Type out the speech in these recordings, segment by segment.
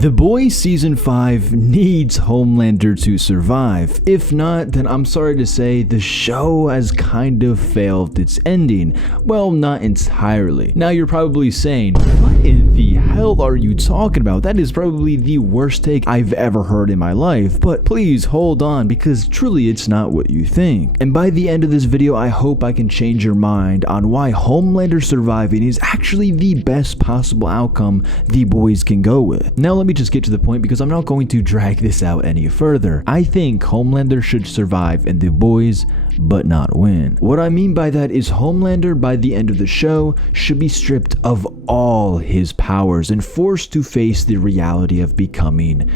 The Boys Season 5 needs Homelander to survive. If not, then I'm sorry to say the show has kind of failed its ending. Well, not entirely. Now you're probably saying, what in the hell are you talking about? That is probably the worst take I've ever heard in my life. But please hold on, because truly it's not what you think. And by the end of this video, I hope I can change your mind on why Homelander surviving is actually the best possible outcome the boys can go with. Now let me just get to the point, because I'm not going to drag this out any further. I think Homelander should survive in The Boys, but not win. What I mean by that is Homelander by the end of the show should be stripped of all his powers and forced to face the reality of becoming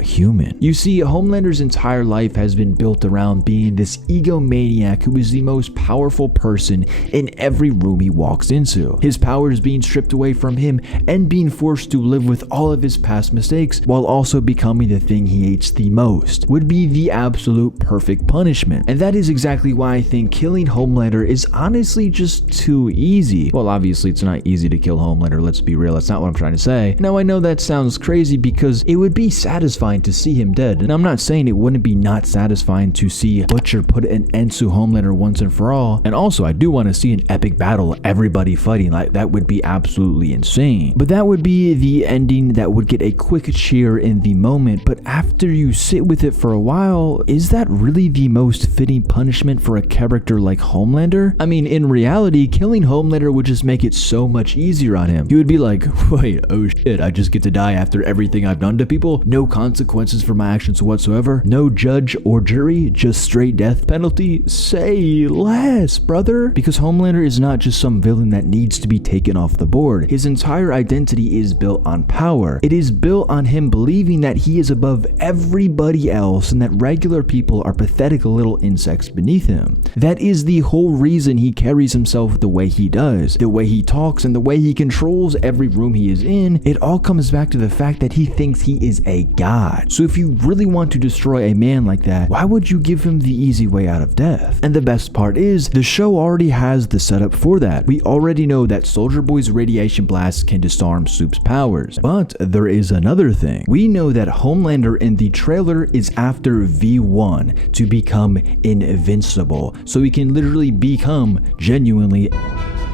human. You see, Homelander's entire life has been built around being this egomaniac who is the most powerful person in every room he walks into. His powers being stripped away from him and being forced to live with all of his past mistakes while also becoming the thing he hates the most would be the absolute perfect punishment. And that is exactly why I think killing Homelander is honestly just too easy. Well, obviously it's not easy to kill Homelander, let's be real, that's not what I'm trying to say. Now I know that sounds crazy because it would be satisfying to see him dead, and I'm not saying it wouldn't be not satisfying to see Butcher put an end to Homelander once and for all, and also I do want to see an epic battle, everybody fighting, like that would be absolutely insane. But that would be the ending that would get a quick cheer in the moment, but after you sit with it for a while, is that really the most fitting punishment for a character like Homelander? I mean, in reality, killing Homelander would just make it so much easier on him. He would be like, wait, oh shit, I just get to die after everything I've done to people? No consequences for my actions whatsoever? No judge or jury? Just straight death penalty? Say less, brother. Because Homelander is not just some villain that needs to be taken off the board. His entire identity is built on power. It is built on him believing that he is above everybody else and that regular people are pathetic little insects beneath him. That is the whole reason he carries himself the way he does, the way he talks, and the way he controls every room he is in. It all comes back to the fact that he thinks he is a god. So if you really want to destroy a man like that, why would you give him the easy way out of death? And the best part is, the show already has the setup for that. We already know that Soldier Boy's radiation blast can disarm Soup's powers. But there is another thing. We know that Homelander in the trailer is after V1 to become invincible. So he can literally become genuinely...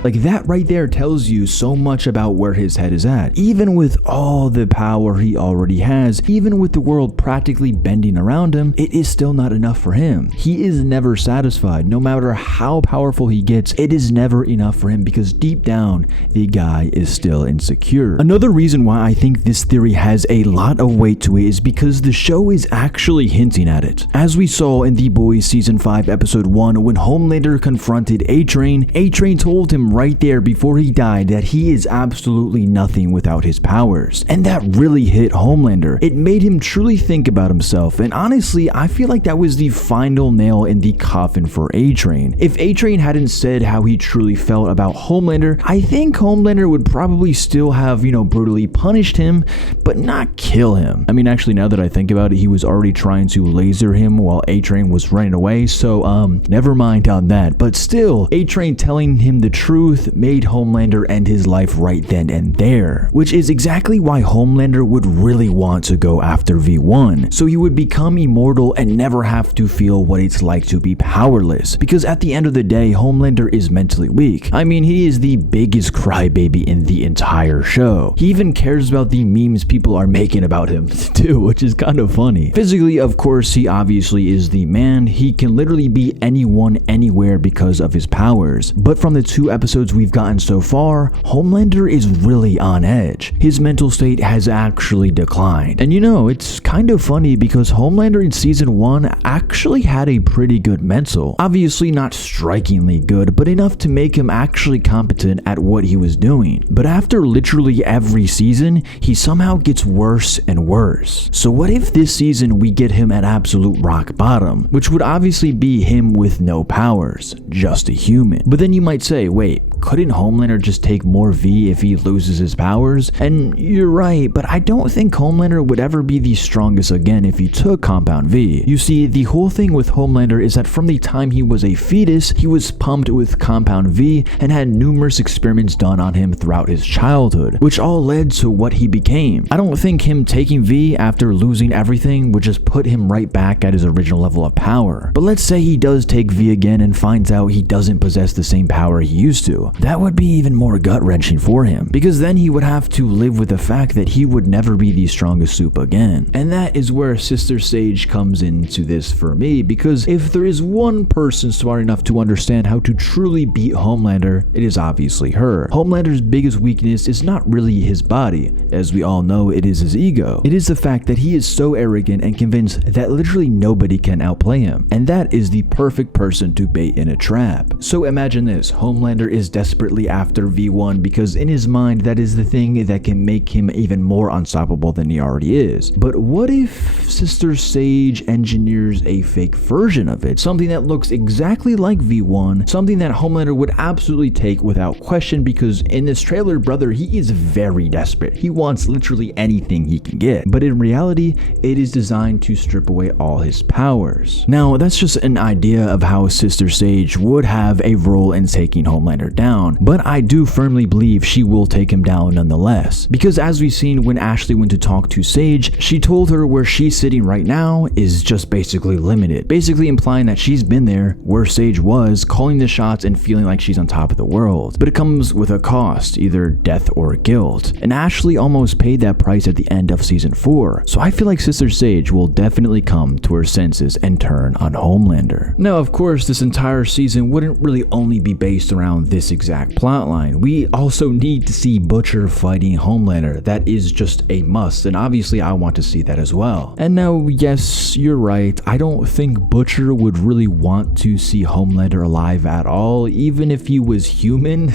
Like that right there tells you so much about where his head is at. Even with all the power he already has, even with the world practically bending around him, it is still not enough for him. He is never satisfied. No matter how powerful he gets, it is never enough for him because deep down, the guy is still insecure. Another reason why I think this theory has a lot of weight to it is because the show is actually hinting at it. As we saw in The Boys Season 5 Episode 1, when Homelander confronted A-Train, A-Train told him right there before he died that he is absolutely nothing without his powers. And that really hit Homelander. It made him truly think about himself, and honestly, I feel like that was the final nail in the coffin for A-Train. If A-Train hadn't said how he truly felt about Homelander, I think Homelander would probably still have, brutally punished him, but not kill him. I mean, actually, now that I think about it, he was already trying to laser him while A-Train was running away, so never mind on that. But still, A-Train telling him the truth made Homelander end his life right then and there, which is exactly why Homelander would really want to go after V1, so he would become immortal and never have to feel what it's like to be powerless, because at the end of the day, Homelander is mentally weak. I mean, he is the biggest crybaby in the entire show. He even cares about the memes people are making about him too, which is kind of funny. Physically, of course, he obviously is the man. He can literally be anyone, anywhere because of his powers, but from the 2 episodes we've gotten so far, Homelander is really on edge. His mental state has actually declined. And it's kind of funny because Homelander in season 1 actually had a pretty good mental. Obviously not strikingly good, but enough to make him actually competent at what he was doing. But after literally every season, he somehow gets worse and worse. So what if this season we get him at absolute rock bottom, which would obviously be him with no powers, just a human. But then you might say, wait, wait, couldn't Homelander just take more V if he loses his powers? And you're right, but I don't think Homelander would ever be the strongest again if he took Compound V. You see, the whole thing with Homelander is that from the time he was a fetus, he was pumped with Compound V and had numerous experiments done on him throughout his childhood, which all led to what he became. I don't think him taking V after losing everything would just put him right back at his original level of power. But let's say he does take V again and finds out he doesn't possess the same power he used to. That would be even more gut-wrenching for him, because then he would have to live with the fact that he would never be the strongest soup again. And that is where Sister Sage comes into this for me, because if there is one person smart enough to understand how to truly beat Homelander, it is obviously her. Homelander's biggest weakness is not really his body. As we all know, it is his ego. It is the fact that he is so arrogant and convinced that literally nobody can outplay him, and that is the perfect person to bait in a trap. So imagine this, Homelander is desperately after V1 because in his mind that is the thing that can make him even more unstoppable than he already is. But what if Sister Sage engineers a fake version of it? Something that looks exactly like V1, something that Homelander would absolutely take without question, because in this trailer, brother, he is very desperate. He wants literally anything he can get. But in reality, it is designed to strip away all his powers. Now, that's just an idea of how Sister Sage would have a role in taking Homelander down, but I do firmly believe she will take him down nonetheless. Because as we've seen when Ashley went to talk to Sage, she told her where she's sitting right now is just basically limited, basically implying that she's been there where Sage was, calling the shots and feeling like she's on top of the world. But it comes with a cost, either death or guilt, and Ashley almost paid that price at the end of season 4, so I feel like Sister Sage will definitely come to her senses and turn on Homelander. Now, of course, this entire season wouldn't really only be based around this exact plotline. We also need to see Butcher fighting Homelander. That is just a must, and obviously I want to see that as well. And now, yes, you're right, I don't think Butcher would really want to see Homelander alive at all, even if he was human.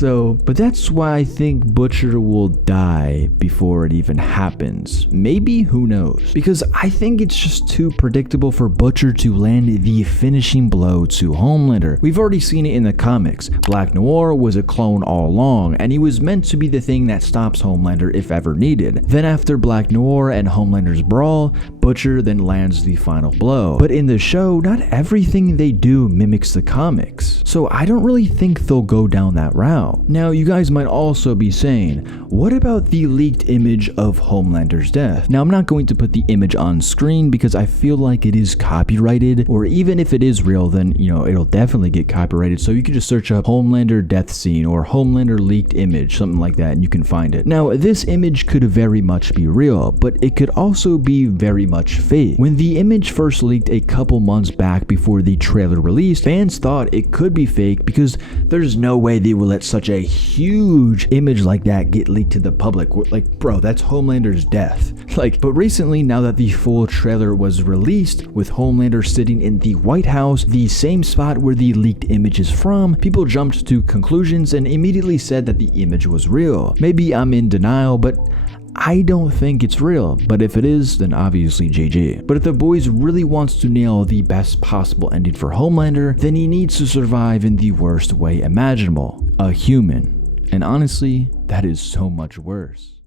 But that's why I think Butcher will die before it even happens. Maybe, who knows? Because I think it's just too predictable for Butcher to land the finishing blow to Homelander. We've already seen it in the comics. Black Noir was a clone all along, and he was meant to be the thing that stops Homelander if ever needed. Then after Black Noir and Homelander's brawl, Butcher then lands the final blow. But in the show, not everything they do mimics the comics, so I don't really think they'll go down that route. Now, you guys might also be saying, what about the leaked image of Homelander's death? Now, I'm not going to put the image on screen because I feel like it is copyrighted, or even if it is real, then, it'll definitely get copyrighted, so you can just search up Homelander death scene or Homelander leaked image, something like that, and you can find it. Now, this image could very much be real, but it could also be very much fake. When the image first leaked a couple months back before the trailer released, fans thought it could be fake because there's no way they will let such a huge image like that get leaked to the public. Like, bro, that's Homelander's death. But recently, now that the full trailer was released, with Homelander sitting in the White House, the same spot where the leaked image is from, people jumped to conclusions and immediately said that the image was real. Maybe I'm in denial, but I don't think it's real, but if it is, then obviously GG. But if the boys really wants to nail the best possible ending for Homelander, then he needs to survive in the worst way imaginable, a human. And honestly, that is so much worse.